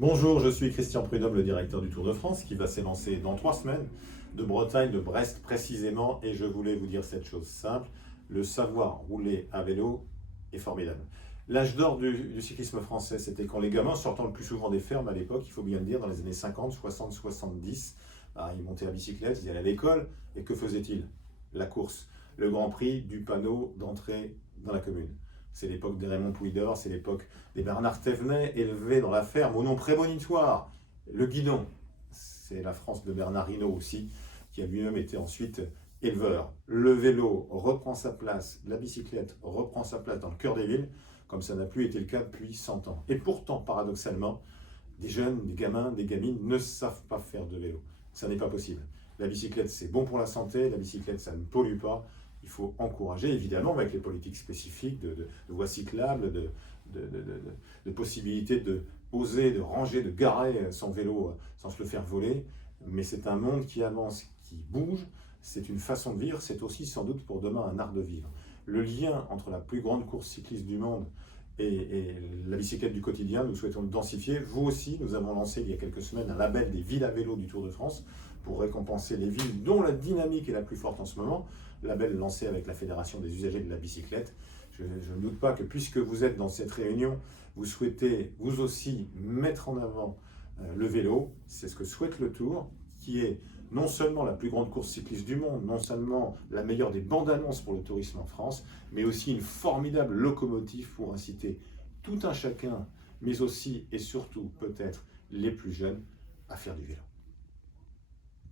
Bonjour, je suis Christian Prudhomme, le directeur du Tour de France, qui va s'élancer dans 3 semaines, de Bretagne, de Brest précisément, et je voulais vous dire cette chose simple, le savoir rouler à vélo est formidable. L'âge d'or du cyclisme français, c'était quand les gamins, sortant le plus souvent des fermes à l'époque, il faut bien le dire, dans les années 50, 60, 70, ils montaient à bicyclette, ils allaient à l'école, et que faisaient-ils? La course, le Grand Prix du panneau d'entrée dans la commune. C'est l'époque des Raymond Poulidor, c'est l'époque des Bernard Thévenet, élevés dans la ferme au nom prémonitoire. Le guidon, c'est la France de Bernard Hinault aussi, qui a lui-même été ensuite éleveur. Le vélo reprend sa place, la bicyclette reprend sa place dans le cœur des villes, comme ça n'a plus été le cas depuis 100 ans. Et pourtant, paradoxalement, des jeunes, des gamins, des gamines ne savent pas faire de vélo. Ça n'est pas possible. La bicyclette, c'est bon pour la santé, la bicyclette, ça ne pollue pas. Il faut encourager, évidemment, avec les politiques spécifiques de voies cyclables, de possibilités de poser, de ranger, de garer son vélo sans se le faire voler. Mais c'est un monde qui avance, qui bouge, c'est une façon de vivre, c'est aussi sans doute pour demain un art de vivre. Le lien entre la plus grande course cycliste du monde et la bicyclette du quotidien, nous souhaitons le densifier. Vous aussi, nous avons lancé il y a quelques semaines un label des villes à vélo du Tour de France pour récompenser les villes dont la dynamique est la plus forte en ce moment. Label lancé avec la Fédération des usagers de la bicyclette. Je ne doute pas que puisque vous êtes dans cette réunion, vous souhaitez vous aussi mettre en avant le vélo. C'est ce que souhaite le Tour, qui est non seulement la plus grande course cycliste du monde, non seulement la meilleure des bandes annonces pour le tourisme en France, mais aussi une formidable locomotive pour inciter tout un chacun, mais aussi et surtout peut-être les plus jeunes, à faire du vélo.